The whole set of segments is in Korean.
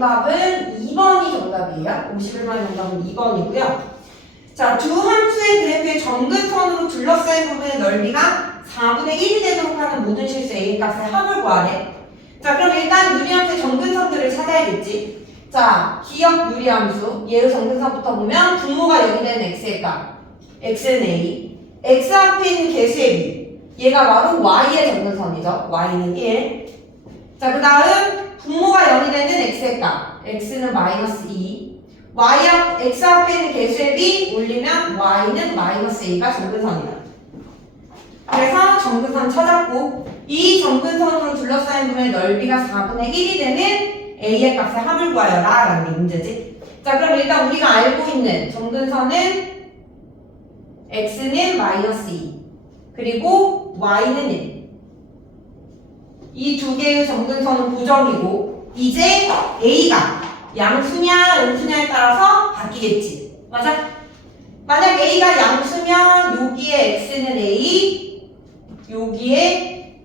정답은 2번이 정답이에요. 51번의 정답은 2번이고요. 자, 두 함수의 그래프의 정근선으로 둘러싸인 부분의 넓이가 4분의 1이 되도록 하는 모든 실수 A 값의 합을 구하래. 자, 그럼 일단 유리함수의 정근선들을 찾아야겠지. 자, 기억 유리함수. 얘의 정근선부터 보면 분모가 0이 되는 x의 값. x는 a. x 앞에 있는 개수의 b. 얘가 바로 y의 정근선이죠. y는 1. 자, 그 다음 분모가 0이 되는 x의 값. x는 마이너스 2. y 앞, x 앞에 있는 개수의 b 올리면 y는 마이너스 a가 정근선이다. 그래서 정근선 찾았고 이 정근선으로 둘러싸인 부분의 넓이가 4분의 1이 되는 a의 값의 합을 구하여라 라는 게 문제지. 자 그럼 일단 우리가 알고 있는 정근선은 x는 마이너스 2 그리고 y는 1. 이 두 개의 정근선은 고정이고 이제 a가 양수냐 음수냐에 따라서 바뀌겠지. 맞아? 만약 a가 양수면 여기에 x는 a, 여기에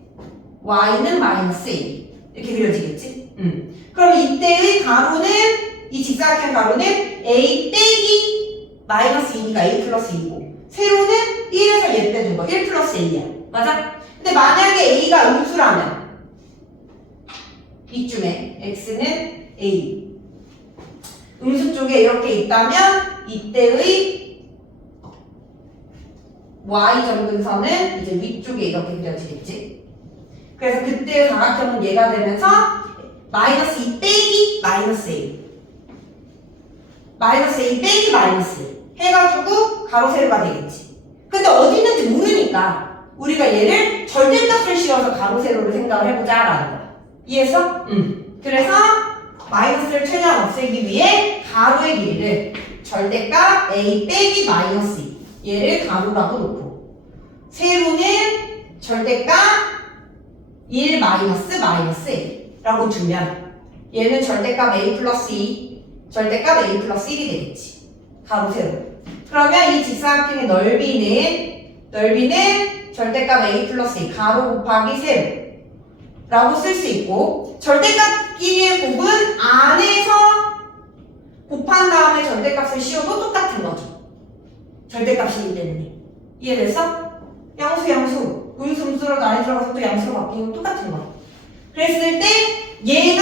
y는 마이너스 a 이렇게 그려지겠지? 음. 그럼 이때의 가로는 이 직사각형 가로는 a 빼기 마이너스 2가 a 플러스 2고 세로는 1에서 얘 빼준 거, 1 플러스 a야. 맞아? 근데 만약에 a가 음수라면 이쯤에 x는 a 음수 쪽에 이렇게 있다면 이때의 y 점근선은 이제 위쪽에 이렇게 그려지겠지. 그래서 그때 사각형은 얘가 되면서 마이너스 2 빼기 마이너스 a 마이너스 a 빼기 마이너스 1 해가지고 가로 세로가 되겠지. 근데 어디 있는지 모르니까 우리가 얘를 절대값을 씌워서 가로 세로를 생각을 해보자 라는 거야. 이해했어? 응. 그래서 마이너스를 최대한 없애기 위해 가로의 길이를 절대값 a 빼기 마이너스 2 얘를 가로라고 놓고 세로는 절대값 1 마이너스 마이너스 1라고 두면 얘는 절대값 a 플러스 2 절대값 a 플러스 1이 되겠지 가로 세로 그러면 이 직사각형의 넓이는 넓이는 절대값 a 플러스 2 가로 곱하기 세로 라고 쓸 수 있고 절대값끼리의 곱은 안에서 곱한 다음에 절대값을 씌워도 똑같은 거죠. 절대값이기 때문에 이해됐어? 양수 양수 음수로 나이 들어가서 또 양수로 바뀌는 건 똑같은 거야. 그랬을 때 얘가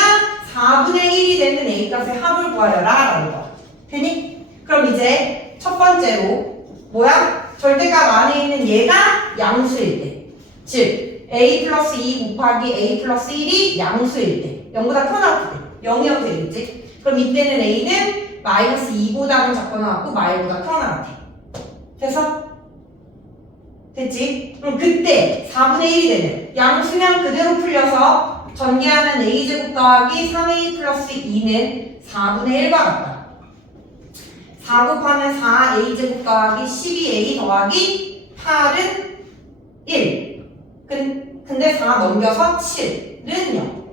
4분의 1이 되는 a 값의 합을 구하여라 라는 거야. 되니? 그럼 이제 첫 번째로 뭐야? 절대값 안에 있는 얘가 양수일 때 즉 a 플러스 2 곱하기 a 플러스 1이 양수일 때 0보다 커 나왔을 때 0이어도 되겠지? 그럼 이때는 a는 마이너스 2보다는 작거 나왔고 마이보다 커 나왔대 돼서? 됐지? 그럼 그때 4분의 1이 되는 양수면 그대로 풀려서 전개하면 a제곱 더하기 3a 플러스 2는 4분의 1과 같다 4 곱하면 4 a제곱 더하기 12a 더하기 8은 1 근- 근데 4 넘겨서 7은 0.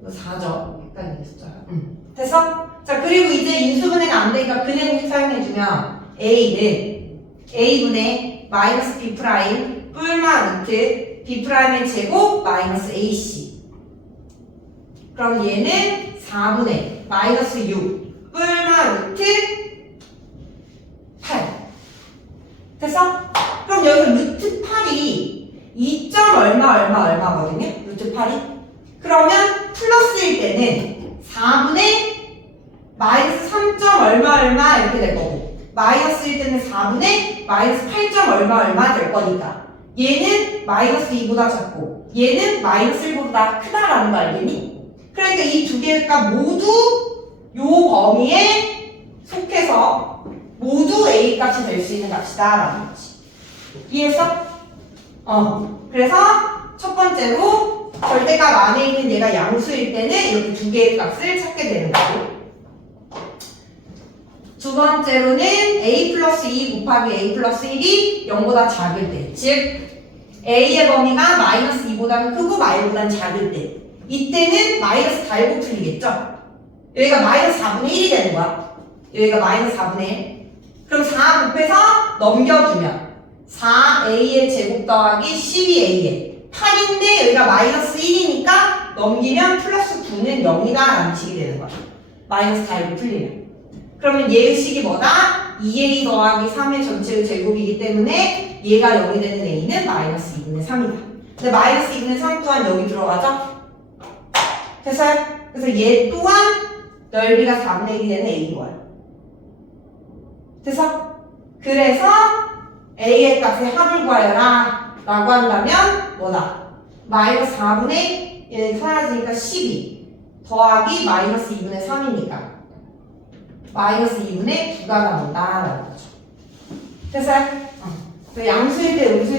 이거 4죠. 헷갈리는 숫자가. 응. 됐어? 자, 그리고 이제 인수분해가 안 되니까 근해공식 사용해주면 A는 A분의 마이너스 B 프라임 뿔마 루트 B 프라임의 제곱 마이너스 AC. 그럼 얘는 4분의 마이너스 6 뿔마 루트 8. 됐어? 그럼 여기서 루트 8이 2. 얼마 얼마 얼마거든요? 루트 8이. 그러면 플러스일 때는 4분의 마이너스 3. 얼마 얼마 이렇게 될 거고 마이너스일 때는 4분의 마이너스 8. 얼마 얼마 될 거니까 얘는 마이너스 2보다 작고 얘는 마이너스 1보다 크다라는 거 알겠니? 그러니까 이 두 개가 모두 요 범위에 속해서 모두 A 값이 될 수 있는 값이다 라는 거지 이해했어? 어. 그래서 첫 번째로 절대값 안에 있는 얘가 양수일 때는 이렇게 두 개의 값을 찾게 되는 거고. 두 번째로는 a 플러스 2 곱하기 a 플러스 1이 0보다 작을 때. 즉, a의 범위가 마이너스 2보다는 크고 마이보다는 작을 때. 이때는 마이너스 달고 풀리겠죠? 여기가 마이너스 4분의 1이 되는 거야. 여기가 마이너스 4분의 1. 그럼 4 곱해서 넘겨주면 4a의 제곱 더하기 12a의 8인데 여기가 마이너스 1이니까 넘기면 플러스 9는 0이다 라는 식이 되는 거야. 마이너스 다 이렇게 풀리면. 그러면 얘의 식이 뭐다? 2a 더하기 3의 전체의 제곱이기 때문에 얘가 0이 되는 a는 마이너스 2분의 3이다. 근데 마이너스 2분의 3 또한 여기 들어가죠? 됐어요? 그래서 얘 또한 넓이가 4분의 1이 되는 a인 거야. 됐어? 그래서 a의 값의 합을 구하여라 라고 한다면 뭐다? 마이너스 4분의 1 사라지니까 12 더하기 마이너스 2분의 3이니까 마이너스 2분의 9가 나온다 라는 거죠. 됐어요? 어. 그 양수일 때 음수일